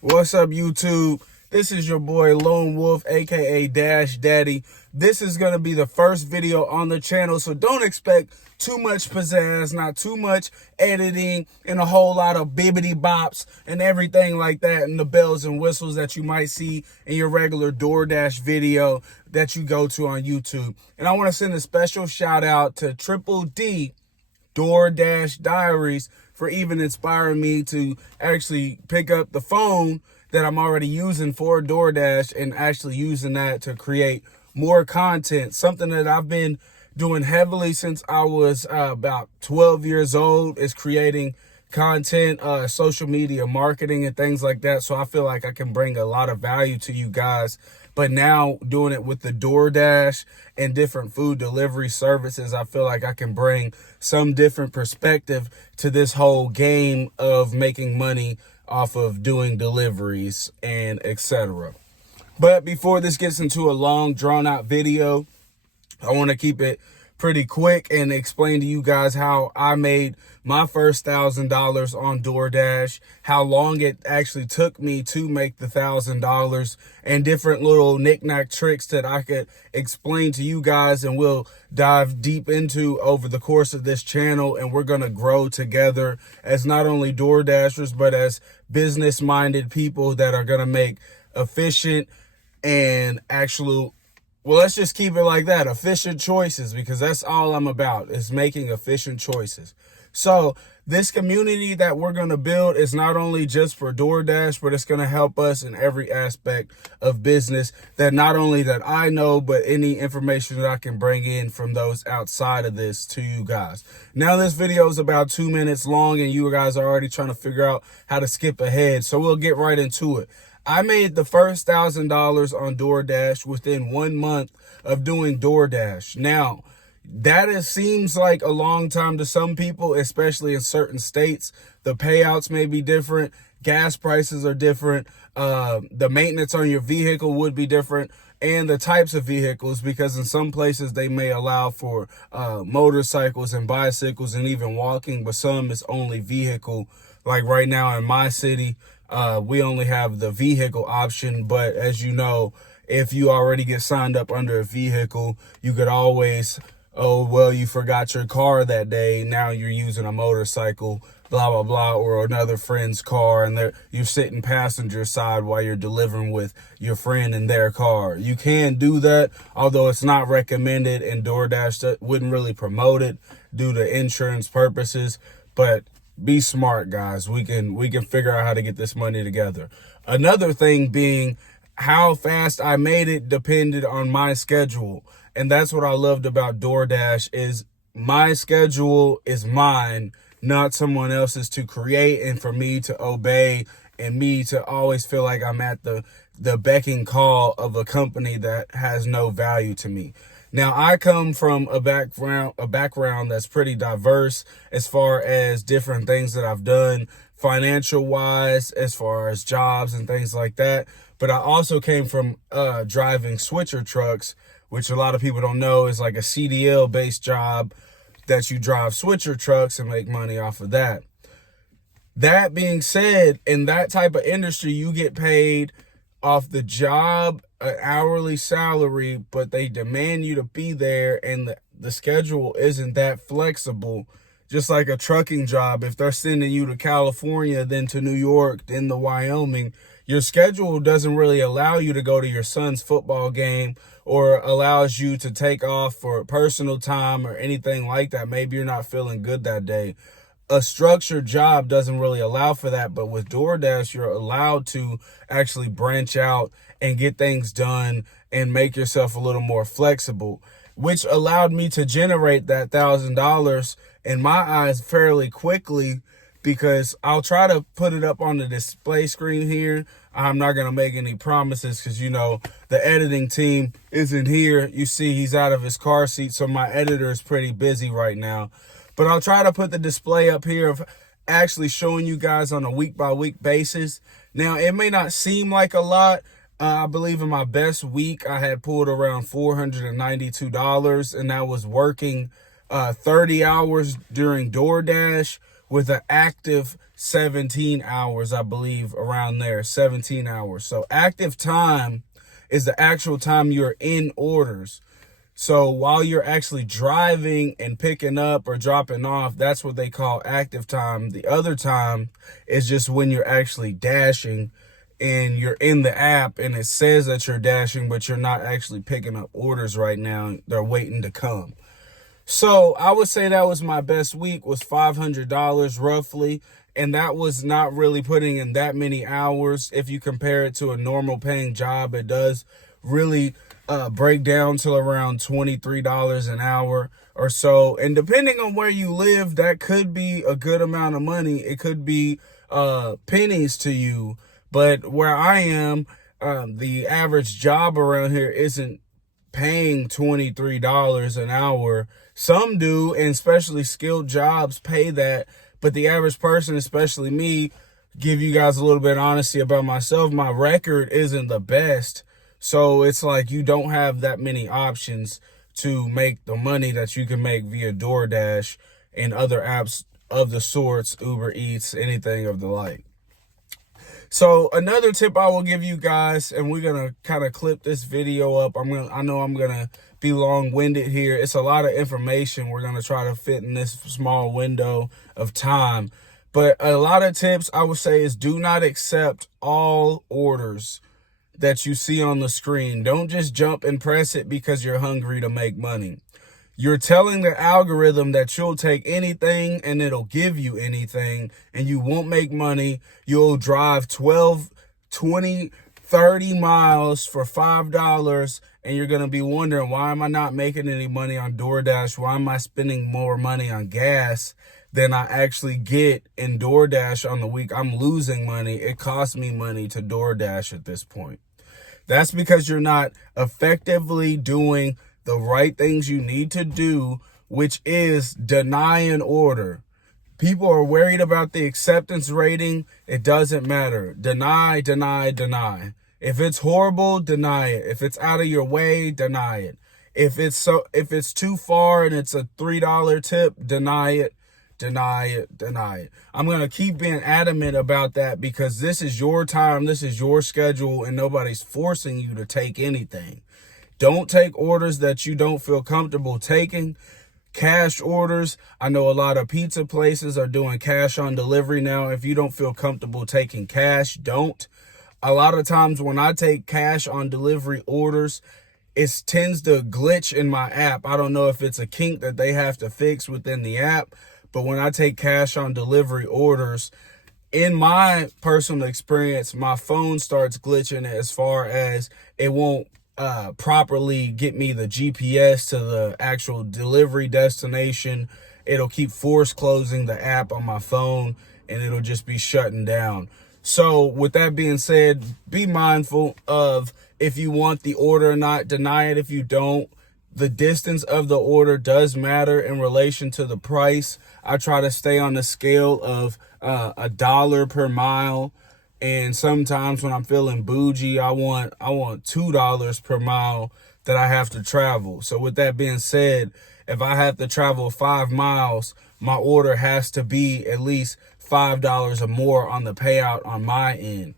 What's up, YouTube? This is your boy Lone Wolf, aka Dash Daddy. This is going to be the first video on the channel, so don't expect too much pizzazz, not too much editing, and a whole lot of bibbity bops and everything like that, and the bells and whistles that you might see in your regular DoorDash video that you go to on YouTube. And I want to send a special shout out to Triple D DoorDash Diaries for even inspiring me to actually pick up the phone that I'm already using for DoorDash and actually using that to create more content. Something that I've been doing heavily since I was about 12 years old is creating content, social media marketing and things like that. So I feel like I can bring a lot of value to you guys. But now doing it with the DoorDash and different food delivery services, I feel like I can bring some different perspective to this whole game of making money off of doing deliveries and etc. But before this gets into a long drawn out video, I want to keep it pretty quick and explain to you guys how I made my first $1,000 on DoorDash, how long it actually took me to make the $1,000, and different little knick-knack tricks that I could explain to you guys and we'll dive deep into over the course of this channel. And we're going to grow together as not only DoorDashers, but as business-minded people that are going to make efficient and well, let's just keep it like that. Efficient choices, because that's all I'm about, is making efficient choices. So this community that we're going to build is not only just for DoorDash, but it's going to help us in every aspect of business, that not only that I know, but any information that I can bring in from those outside of this to you guys. Now, this video is about 2 minutes long and you guys are already trying to figure out how to skip ahead. So we'll get right into it. I made the first $1,000 on DoorDash within 1 month of doing DoorDash. Now, that seems like a long time to some people, especially in certain states. The payouts may be different. Gas prices are different. The maintenance on your vehicle would be different. And the types of vehicles, because in some places they may allow for motorcycles and bicycles and even walking, but some is only vehicle. Like right now in my city, we only have the vehicle option, but as you know, if you already get signed up under a vehicle, you could always, oh, well, you forgot your car that day, now you're using a motorcycle, blah, blah, blah, or another friend's car, and you're sitting passenger side while you're delivering with your friend in their car. You can do that, although it's not recommended, and DoorDash wouldn't really promote it due to insurance purposes, but be smart, guys. We can figure out how to get this money together. Another thing being how fast I made it depended on my schedule. And that's what I loved about DoorDash, is my schedule is mine, not someone else's to create and for me to obey, and me to always feel like I'm at the beck and call of a company that has no value to me. Now, I come from a background that's pretty diverse as far as different things that I've done financial wise, as far as jobs and things like that. But I also came from driving switcher trucks, which a lot of people don't know is like a CDL based job that you drive switcher trucks and make money off of that. That being said, in that type of industry, you get paid off the job, an hourly salary, but they demand you to be there, and the schedule isn't that flexible. Just like a trucking job, if they're sending you to California, then to New York, then to Wyoming, your schedule doesn't really allow you to go to your son's football game or allows you to take off for personal time or anything like that. Maybe you're not feeling good that day. A structured job doesn't really allow for that, but with DoorDash, you're allowed to actually branch out and get things done and make yourself a little more flexible, which allowed me to generate that $1,000 in my eyes fairly quickly, because I'll try to put it up on the display screen here. I'm not going to make any promises because, you know, the editing team isn't here. You see, he's out of his car seat, so my editor is pretty busy right now. But I'll try to put the display up here of actually showing you guys on a week-by-week basis. Now, it may not seem like a lot. I believe in my best week, I had pulled around $492, and that was working 30 hours during DoorDash with an active 17 hours, I believe, around there, 17 hours. So active time is the actual time you're in orders. So while you're actually driving and picking up or dropping off, that's what they call active time. The other time is just when you're actually dashing and you're in the app and it says that you're dashing, but you're not actually picking up orders right now. They're waiting to come. So I would say that was my best week, was $500 roughly. And that was not really putting in that many hours. If you compare it to a normal paying job, it does really break down to around $23 an hour or so. And depending on where you live, that could be a good amount of money. It could be pennies to you. But where I am, the average job around here isn't paying $23 an hour. Some do, and especially skilled jobs pay that. But the average person, especially me, give you guys a little bit of honesty about myself, my record isn't the best. So it's like you don't have that many options to make the money that you can make via DoorDash and other apps of the sorts, Uber Eats, anything of the like. So another tip I will give you guys, and we're going to kind of clip this video up. I know I'm going to be long-winded here. It's a lot of information we're going to try to fit in this small window of time. But a lot of tips I would say is do not accept all orders that you see on the screen. Don't just jump and press it because you're hungry to make money. You're telling the algorithm that you'll take anything and it'll give you anything, and you won't make money. You'll drive 12, 20, 30 miles for $5, and you're going to be wondering, why am I not making any money on DoorDash? Why am I spending more money on gas than I actually get in DoorDash on the week? I'm losing money. It costs me money to DoorDash at this point. That's because you're not effectively doing the right things you need to do, which is deny an order. People are worried about the acceptance rating. It doesn't matter. Deny, deny, deny. If it's horrible, deny it. If it's out of your way, deny it. If it's too far and it's a $3 tip, deny it. Deny it, deny it. I'm going to keep being adamant about that because this is your time, this is your schedule, and nobody's forcing you to take anything. Don't take orders that you don't feel comfortable taking. Cash orders. I know a lot of pizza places are doing cash on delivery now. If you don't feel comfortable taking cash, don't. A lot of times when I take cash on delivery orders, it tends to glitch in my app. I don't know if it's a kink that they have to fix within the app, but when I take cash on delivery orders, in my personal experience, my phone starts glitching as far as it won't properly get me the GPS to the actual delivery destination. It'll keep force closing the app on my phone and it'll just be shutting down. So with that being said, be mindful of if you want the order or not. Deny it if you don't. The distance of the order does matter in relation to the price. I try to stay on the scale of $1 per mile. And sometimes when I'm feeling bougie, I want $2 per mile that I have to travel. So with that being said, if I have to travel 5 miles, my order has to be at least $5 or more on the payout on my end.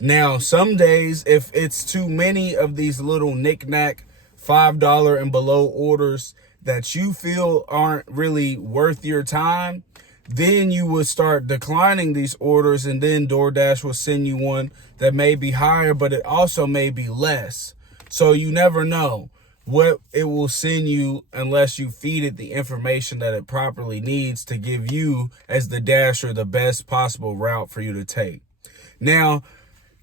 Now, some days, if it's too many of these little knick-knack $5 and below orders that you feel aren't really worth your time, then you would start declining these orders, and then DoorDash will send you one that may be higher, but it also may be less. So you never know what it will send you unless you feed it the information that it properly needs to give you as the dasher the best possible route for you to take. Now,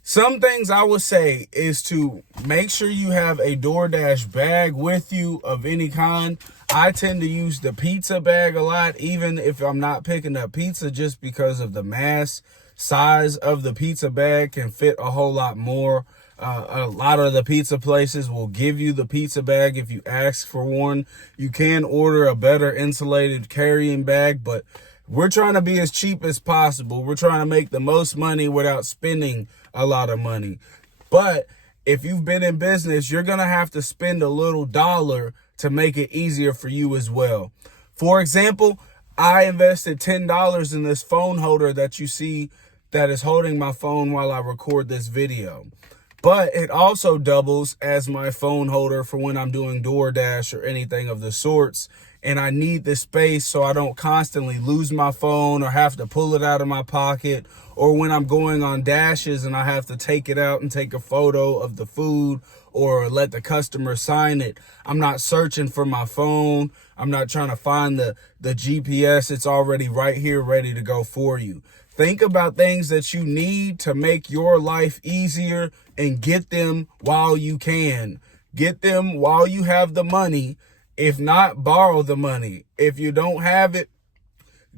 some things I would say is to make sure you have a DoorDash bag with you of any kind. I tend to use the pizza bag a lot, even if I'm not picking up pizza, just because of the mass size of the pizza bag can fit a whole lot more. A lot of the pizza places will give you the pizza bag if you ask for one. You can order a better insulated carrying bag, but we're trying to be as cheap as possible. We're trying to make the most money without spending a lot of money. But if you've been in business, you're going to have to spend a little dollar to make it easier for you as well. For example, I invested $10 in this phone holder that you see that is holding my phone while I record this video. But it also doubles as my phone holder for when I'm doing DoorDash or anything of the sorts. And I need this space so I don't constantly lose my phone or have to pull it out of my pocket, or when I'm going on dashes and I have to take it out and take a photo of the food or let the customer sign it. I'm not searching for my phone. I'm not trying to find the GPS. It's already right here ready to go for you. Think about things that you need to make your life easier and get them while you can. Get them while you have the money. If not, borrow the money. If you don't have it,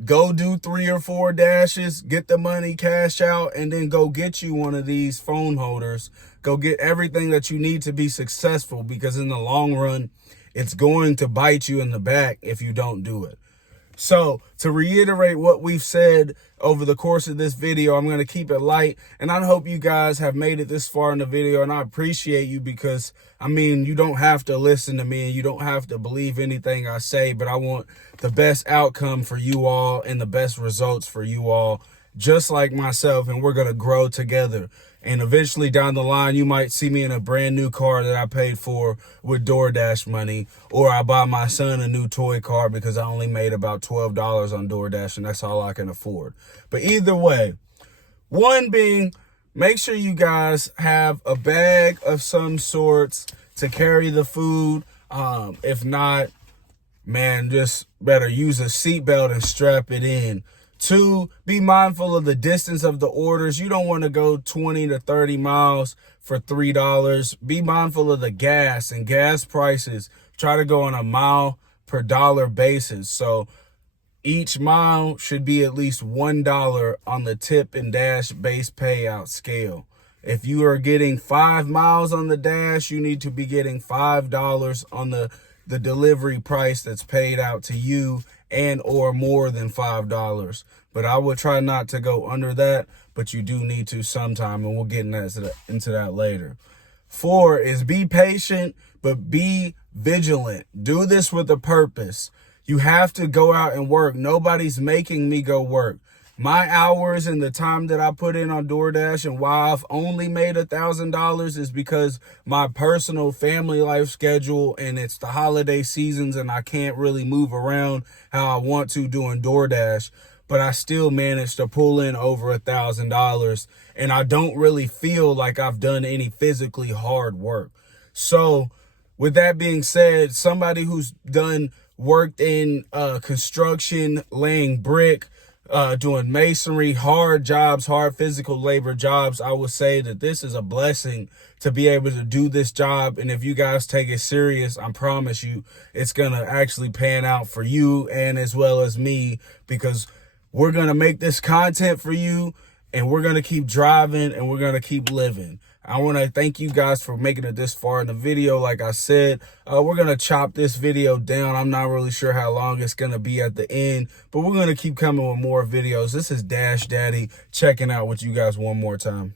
go do 3 or 4 dashes, get the money, cash out, and then go get you one of these phone holders. Go get everything that you need to be successful, because in the long run, it's going to bite you in the back if you don't do it. So to reiterate what we've said over the course of this video, I'm going to keep it light, and I hope you guys have made it this far in the video, and I appreciate you, because I mean, you don't have to listen to me and you don't have to believe anything I say, but I want the best outcome for you all and the best results for you all, just like myself, and we're going to grow together. And eventually down the line, you might see me in a brand new car that I paid for with DoorDash money, or I buy my son a new toy car because I only made about $12 on DoorDash and that's all I can afford. But either way, one being, make sure you guys have a bag of some sorts to carry the food. If not, man, just better use a seatbelt and strap it in. 2, be mindful of the distance of the orders. You don't want to go 20 to 30 miles for $3. Be mindful of the gas and gas prices. Try to go on a mile per dollar basis. So each mile should be at least $1 on the tip and dash base payout scale. If you are getting 5 miles on the dash, you need to be getting $5 on the delivery price that's paid out to you, and or more than $5. But I would try not to go under that, but you do need to sometime, and we'll get into that later. 4 is be patient, but be vigilant. Do this with a purpose. You have to go out and work. Nobody's making me go work. My hours and the time that I put in on DoorDash and why I've only made $1,000 is because my personal family life schedule, and it's the holiday seasons and I can't really move around how I want to doing DoorDash, but I still managed to pull in over $1,000, and I don't really feel like I've done any physically hard work. So with that being said, somebody who's worked in construction, laying brick, doing masonry, hard jobs, hard physical labor jobs, I would say that this is a blessing to be able to do this job. And if you guys take it serious, I promise you it's going to actually pan out for you and as well as me, because we're going to make this content for you, and we're going to keep driving, and we're going to keep living. I want to thank you guys for making it this far in the video. Like I said, we're going to chop this video down. I'm not really sure how long it's going to be at the end, but we're going to keep coming with more videos. This is Dash Daddy checking out with you guys one more time.